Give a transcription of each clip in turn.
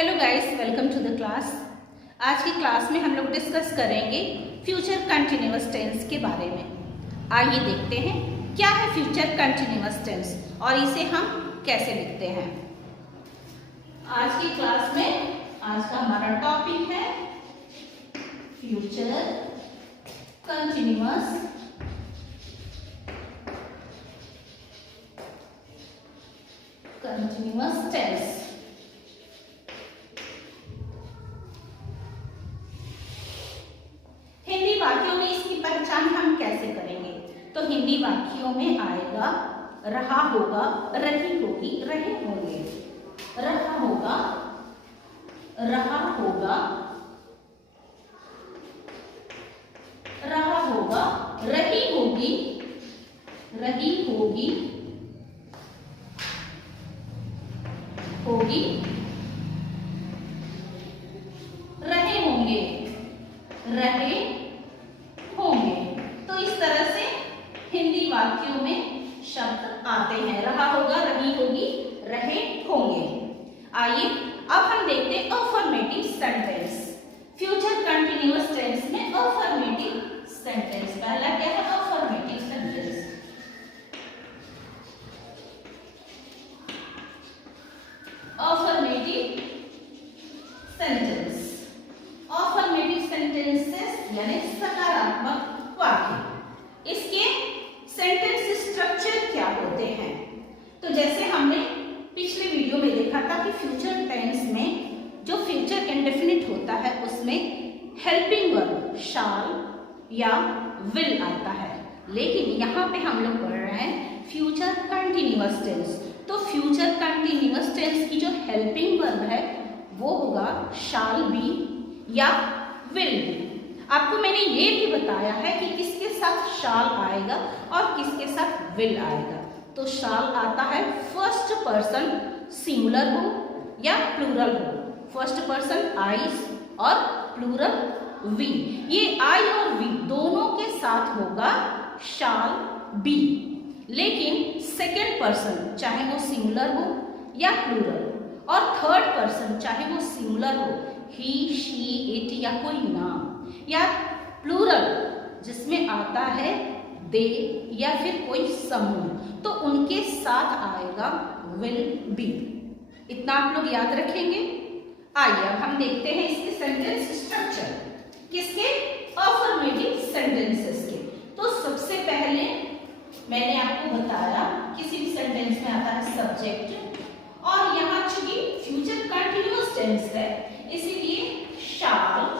Hello guys, welcome to the class. आज की class में हम लोग डिस्कस करेंगे फ्यूचर कंटिन्यूअस टेंस के बारे में। आइए देखते हैं क्या है फ्यूचर कंटिन्यूअस टेंस और इसे हम कैसे लिखते हैं। आज की क्लास में आज का हमारा टॉपिक है फ्यूचर कंटिन्यूअस टेंस। हिंदी वाक्यों में इसकी पहचान हम कैसे करेंगे? तो हिंदी वाक्यों में आएगा रहा होगा, रही होगी, रहे होंगे। रहा होगा, रहा होगा, रहा होगा, रही होगी, रही होगी, होगी, रहे होंगे, रहे होंगे। तो इस तरह से हिंदी वाक्यों में शब्द आते हैं, रहा होगा, रही होगी, रहे होंगे। आइए अब हम देखते हैं affirmative sentence. Future continuous tense में अफर्मेटिव सेंटेंस पहला क्या है? Affirmative sentence. Affirmative sentence, affirmative sentences यानी सकारात्मक वाक्य। इसके सेंटेंस स्ट्रक्चर क्या होते हैं? तो जैसे हमने पिछले वीडियो में देखा था कि फ्यूचर टेंस में जो फ्यूचर इंडेफिनिट होता है उसमें हेल्पिंग वर्ब शाल या विल आता है, लेकिन यहाँ पे हम लोग पढ़ रहे हैं फ्यूचर कंटिन्यूअस टेंस। तो फ्यूचर कंटिन्यूअस टेंस की जो हेल्पिंग वर्ब है वो होगा शाल बी या विल बी। आपको मैंने ये भी बताया है कि किसके साथ शाल आएगा और किसके साथ विल आएगा। तो शाल आता है फर्स्ट पर्सन सिंगुलर हो या प्लूरल हो। फर्स्ट पर्सन आई और प्लूरल वी। ये आई और वी दोनों के साथ होगा शाल बी, लेकिन सेकेंड पर्सन चाहे वो सिंगुलर हो या प्लूरल और थर्ड पर्सन चाहे वो सिंगुलर हो, ही, शी, इट या कोई नाम, या प्लूरल जिसमें आता है दे या फिर कोई समूह, तो उनके साथ आएगा विल बी। इतना आप लोग याद रखेंगे। आइए अब हम देखते हैं इसके सेंटेंस स्ट्रक्चर। किसके? अफर्मेटिव सेंटेंसेस के। तो सबसे पहले मैंने आपको बताया किसी भी सेंटेंस में आता है सब्जेक्ट, और यहाँ चूंकि फ्यूचर कंटिन्यूअस टेंस है इसीलिए शाल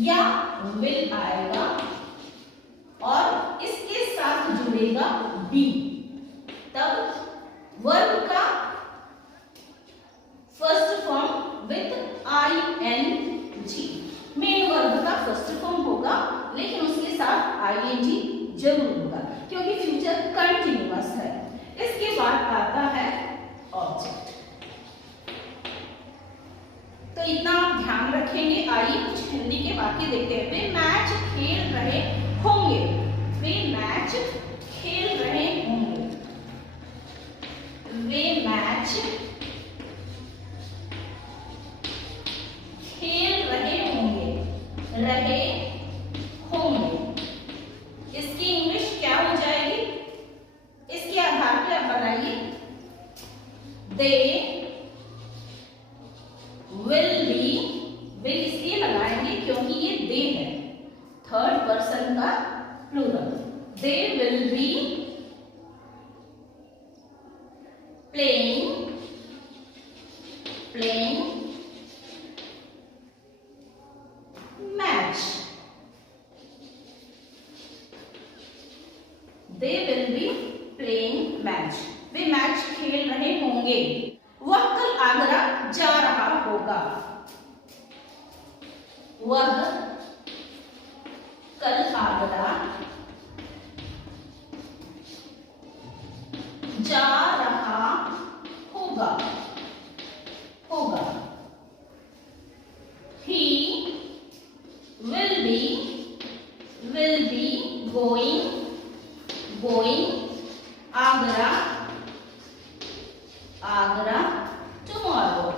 या विल आएगा और इसके साथ जुड़ेगा बी। तब वर्ब का first form with I N G. Main verb का फर्स्ट फॉर्म होगा लेकिन उसके साथ आई एन जी जरूर होगा क्योंकि फ्यूचर कंटिन्यूअस है। इसके बाद आता है ऑब्जेक्ट। तो इतना आप ध्यान रखेंगे। आइए कुछ हिंदी के वाक्य देखते हैं। वे मैच खेल रहे होंगे, वे मैच खेल रहे होंगे, वे मैच खेल रहे होंगे, रहे होंगे। इसकी इंग्लिश क्या हो जाएगी? इसके आधार पर आप बनाइए दे विल बी। विल इसलिए लगाएंगे क्योंकि ये दे है, थर्ड पर्सन का plural. They will be playing match. They will be playing match. वे मैच खेल रहे होंगे। वह कल आगरा जा रहा होगा, वह कल आगरा जा रहा होगा, होगा। He will be going Agra tomorrow।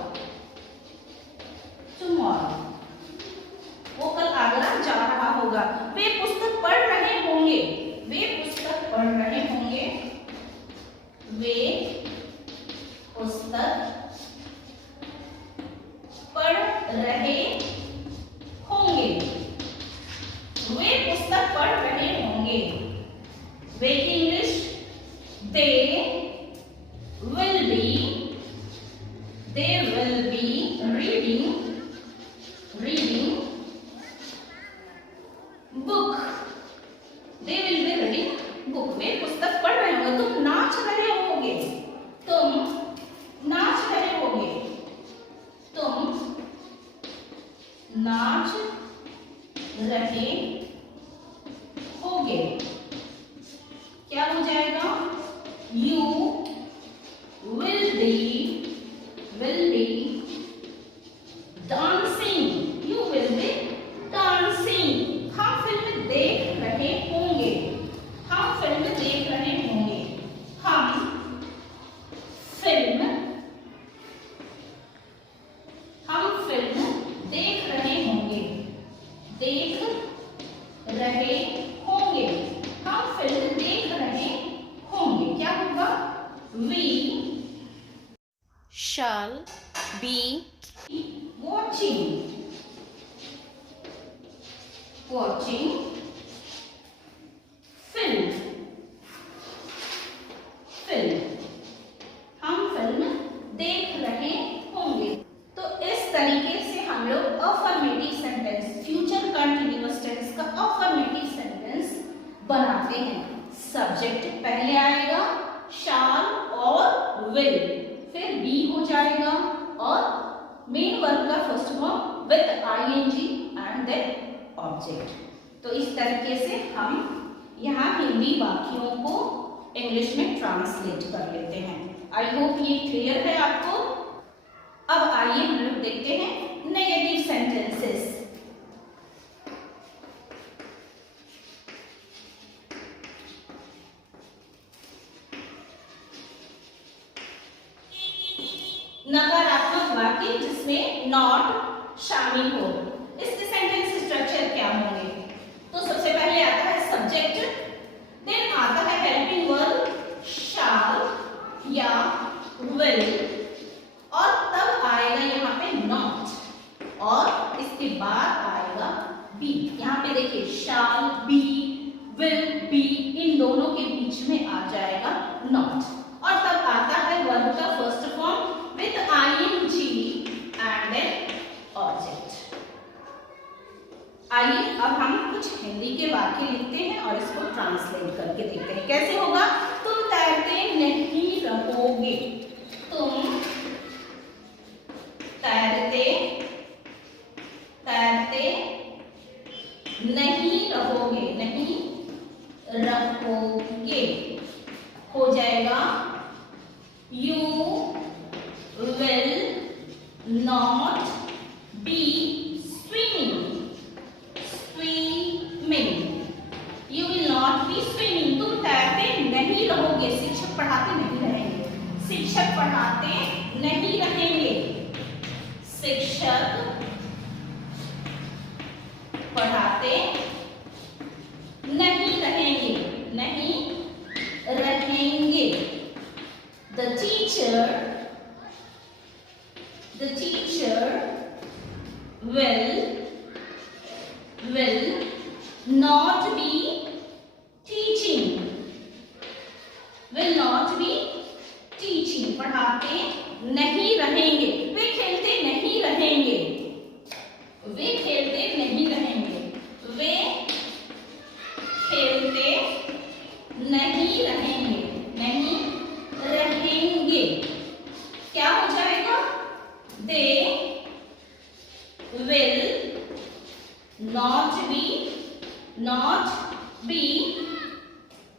रहे होंगे, वे पुस्तक पढ़ रहे होंगे। वे की English they will be reading book. They will be reading book. वे पुस्तक पढ़ रहे होंगे। तुम नाच रहे होगे, तुम नाच रहे होगे, तुम नाच रहे होगे। क्या हो जाएगा? You will be dancing. You will be dancing. हम फिल्म देख रहे होंगे, हम फिल्म देख रहे होंगे, हम फिल्म देख रहे होंगे, देख रहे होंगे, हम फिल्म देख रहे होंगे। क्या होगा? We shall be watching film। हम फिल्म देख रहे होंगे। तो इस तरीके से हम लोग affirmative sentence, future continuous tense का अफर्मेटिव सेंटेंस बनाते हैं। सब्जेक्ट पहले आएगा, शाल और विल, फिर बी हो जाएगा और मेन वर्ब का first form with ING and then object. तो इस तरीके से हम यहाँ हिंदी वाक्यों को इंग्लिश में ट्रांसलेट कर लेते हैं। आई होप ये क्लियर है आपको। अब आइए हम लोग देखते हैं नेगेटिव सेंटेंसेस। नकारात्मक वाक्य जिसमें नॉट शामिल हो, इसके सेंटेंस स्ट्रक्चर क्या होंगे? तो सबसे पहले आता है सब्जेक्ट, देन आता है हेल्पिंग वर्ब शाल या विल, और तब आएगा यहाँ पे नॉट, और इसके बाद आएगा बी। यहाँ पे देखिए शाल बी, विल बी, इन दोनों के बीच में आ जाएगा नॉट, और तब आता है वर्ब का first form with ing and then object। आइए अब हम कुछ हिंदी के वाक्य लिखते हैं और इसको ट्रांसलेट करके देखते हैं कैसे होगा। तुम तैरते नहीं रहोगे, तुम तैरते नहीं रहोगे, नहीं रहोगे हो जाएगा you will not be swimming। You will not be swimming। तुम तैरते नहीं रहोगे। शिक्षक पढ़ाते नहीं रहेंगे, शिक्षक पढ़ाते नहीं रहेंगे, शिक्षक पढ़ाते नहीं रहेंगे, नहीं रहेंगे। The teacher will not be teaching, will not be teaching। पढ़ाते नहीं रहेंगे। वे खेलते नहीं रहेंगे, वे खेलते नहीं रहेंगे, वे खेलते नहीं रहेंगे, नहीं रहेंगे। क्या हो जाएगा? They will not be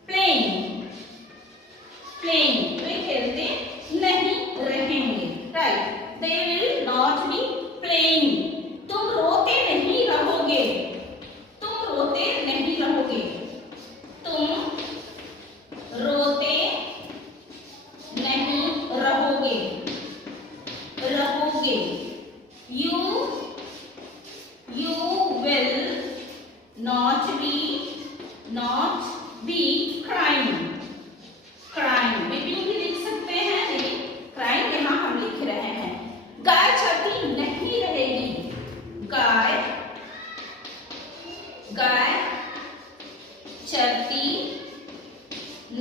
playing। वे खेलते नहीं रहेंगे, right. They will not be playing। तुम रोते नहीं रहोगे, तुम रोते नहीं रहोगे, तुम रोते नहीं रहोगे, रहोगे। You will not be crying। weeping भी लिख सकते हैं, लेकिन crying यहाँ हम लिख रहे हैं। गाय चरती नहीं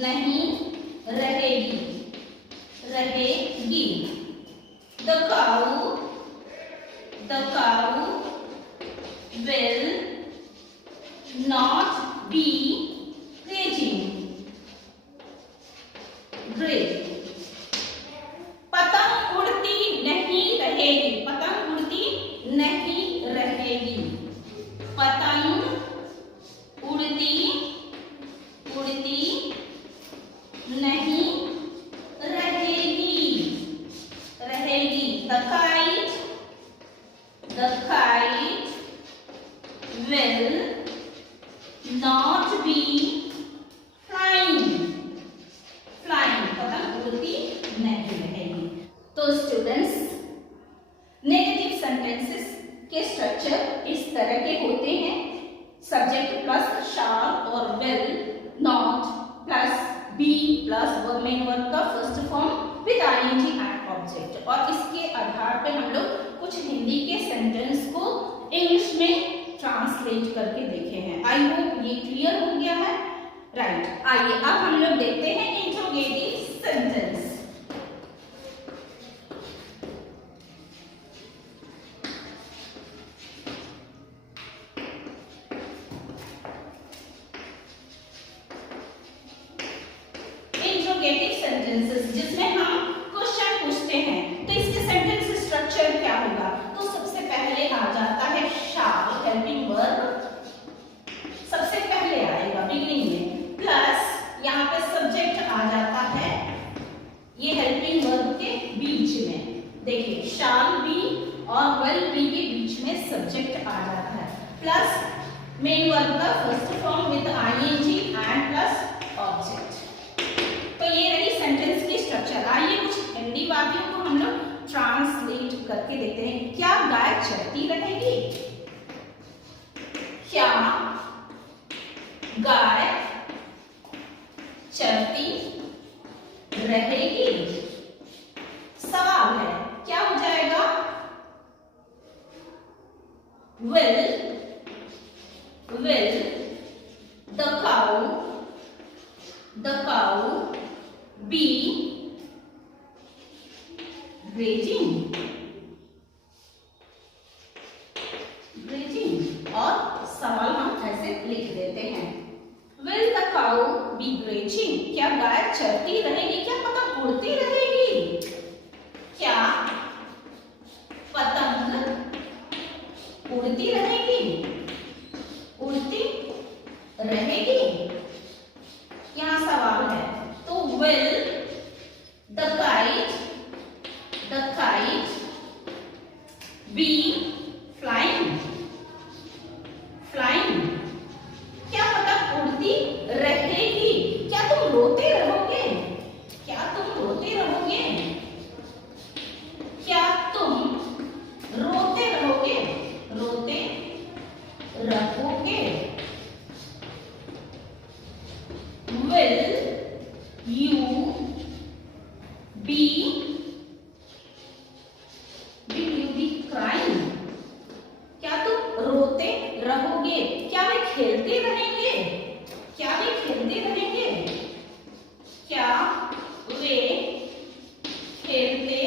नहीं रहेगी, रहेगी। The cow will not be grazing, पतंग उड़ती नहीं रहेगी, पतंग उड़ती नहीं रहेगी, पतंग उड़ती नहीं रहेगी, रहेगी। The kite will not be flying, पतंग उड़ती नहीं रहेगी। तो स्टूडेंट्स, नेगेटिव सेंटेंसेस के स्ट्रक्चर इस तरह के होते हैं। सब्जेक्ट प्लस शाल और will, not plus be plus verb main verb का first form with ING and object. और इसके आधार पे हम लोग कुछ हिंदी के सेंटेंस को इंग्लिश में ट्रांसलेट करके देखे हैं। आई होप ये क्लियर हो गया है। राइट, आइए अब हम लोग देखते हैं इंट्रोगेटिव सेंटेंस। इंट्रोगेटिव सेंटेंसेस जिसमें हम क्वेश्चन पूछते हैं, तो इसके सेंटेंस स्ट्रक्चर क्या होगा? तो सबसे पहले आ जाता है शाल, हेल्पिंग वर्ब सबसे पहले आएगा बिगिनिंग में, प्लस यहाँ पे सब्जेक्ट आ जाता है ये हेल्पिंग वर्ब के बीच में। देखिए शाल बी और विल बी के बीच में सब्जेक्ट आ जाता है, प्लस मेन वर्ब का first form with ING and plus object. तो ये रही सेंटेंस की स्ट्रक्चर। आइए कुछ हिंदी वाक्यों को हम लोग ट्रांसलेट करके देखते हैं। क्या गाय चरती रहेगी? क्या गाय चरती रहेगी? सवाल है, क्या हो जाएगा? will the cow be grazing? और सवाल हम ऐसे लिख देते हैं, will the cow be grazing? क्या गाय चरती रहेगी? क्या पतंग उड़ती रहेगी? क्या पतंग उड़ती रहेगी? उड़ती रहेगी, यहाँ सवाल है। तो will the kite be flying? क्या पतंग उड़ती रहेगी? क्या तुम रोते रहोगे? क्या तुम रोते रहोगे? क्या तुम रोते रहोगे? रोते रहोगे। Will you be crying? क्या तुम रोते रहोगे? क्या वे खेलते रहेंगे? क्या वे खेलते रहेंगे? क्या वे खेलते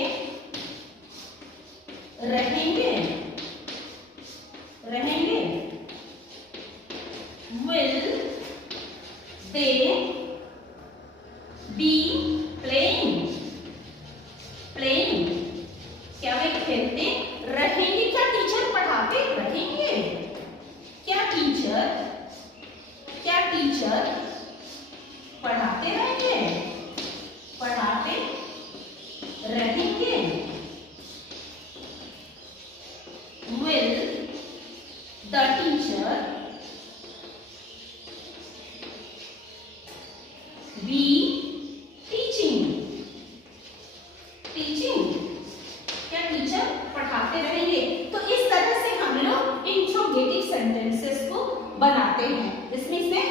रहेंगे? Will they be playing? क्या वे खेलते रहेंगे? क्या टीचर पढ़ाते रहेंगे? क्या टीचर पढ़ाते रहेंगे? Will the teacher be teaching? क्या टीचर पढ़ाते रहेंगे? तो इस तरह से हम लोग इंट्रोगेटिव सेंटेंसेस को बनाते हैं। इसमें से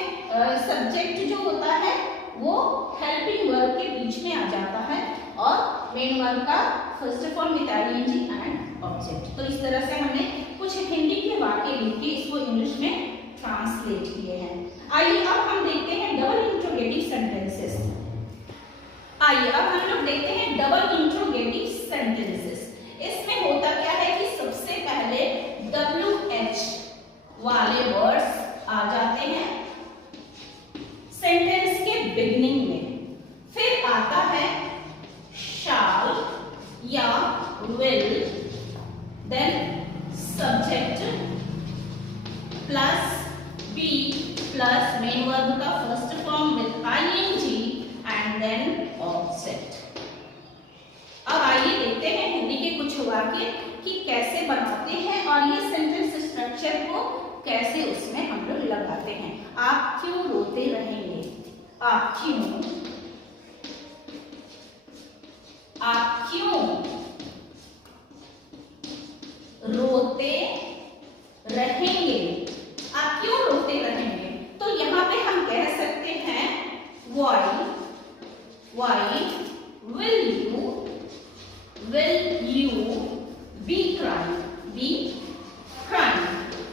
सब्जेक्ट जो होता है वो हेल्पिंग वर्ब के बीच में आ जाता है और मेन वर्ब का first form with ING and object. तो इस तरह से हमने कुछ हिंदी के वाक्य लिख के इसको इंग्लिश में ट्रांसलेट किए हैं। आइए अब हम देखते हैं डबल इंट्रोगेटिव सेंटेंसेस। अब हम लोग देखते हैं डबल इंट्रोगेटिव सेंटेंसेस। इसमें होता क्या है कि सबसे पहले WH वाले वर्ड्स आ जाते हैं सेंटेंस के बिगिनिंग में, फिर आता है shall या will, then subject plus be plus main verb का first form with ing and then object. अब आइए देखते हैं हिंदी के कुछ वाक्य कि कैसे बनाते हैं और ये सेंटेंस स्ट्रक्चर को कैसे उसमें हम लोग लगाते हैं। आप क्यों रोते रहेंगे? आप क्यों रोते रहेंगे? आप क्यों रोते रहेंगे? तो यहाँ पे हम कह सकते हैं why will you be crying?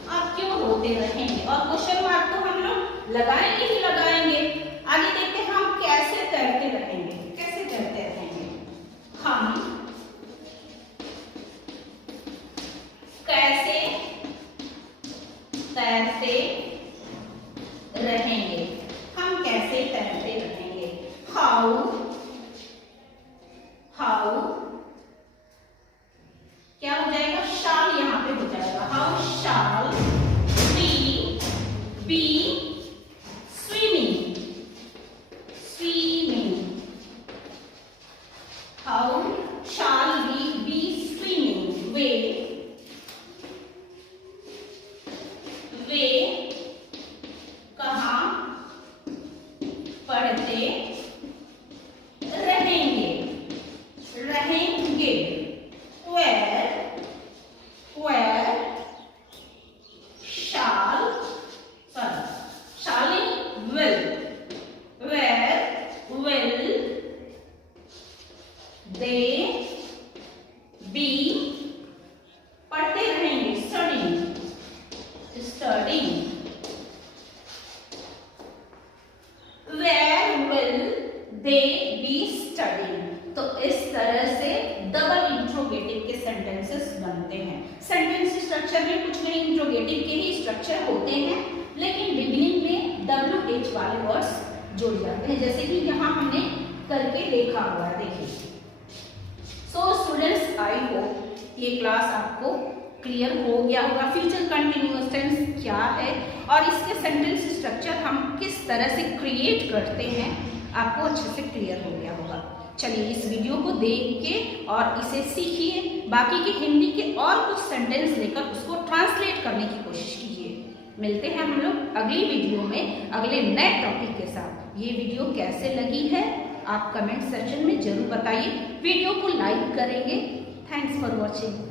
आप क्यों रोते रहेंगे? और क्वेश्चन मार्क तो हम लोग लगाएंगे ही लगाएंगे। आगे देखते हैं हम कैसे तैरते रहेंगे। कैसे तैरते रहेंगे? हम कैसे तैरते रहेंगे? हम कैसे तैरते रहेंगे? हाउ क्या हो जाएगा? शाल यहाँ पे हो जाएगा। How shall we be swimming? How shall we be swimming? वे कहाँ पढ़ते रहेंगे? where will they be पढ़ते रहेंगे? studying where will they be studying? तो इस तरह से डबल इंट्रोगेटिव के सेंटेंसेस बनते हैं। सेंटेंस स्ट्रक्चर में कुछ नहीं, इंट्रोगेटिव के ही स्ट्रक्चर होते हैं, लेकिन बिगिनिंग में WH वाले वर्ड्स जुड़ जाते हैं, जैसे कि यहाँ हमने करके देखा हुआ है। देखिए, सो स्टूडेंट्स, आई होप ये क्लास आपको क्लियर हो गया होगा। फ्यूचर कंटिन्यूअस टेंस क्या है और इसके सेंटेंस स्ट्रक्चर हम किस तरह से क्रिएट करते हैं, आपको अच्छे से क्लियर हो गया होगा। चलिए इस वीडियो को देख के और इसे सीखिए, बाकी के हिंदी के और कुछ सेंटेंस लेकर उसको ट्रांसलेट करने की कोशिश कीजिए। मिलते हैं हम लोग अगली वीडियो में अगले नए टॉपिक के साथ। ये वीडियो कैसे लगी है आप कमेंट सेक्शन में जरूर बताइए। वीडियो को लाइक करेंगे। Thanks for watching.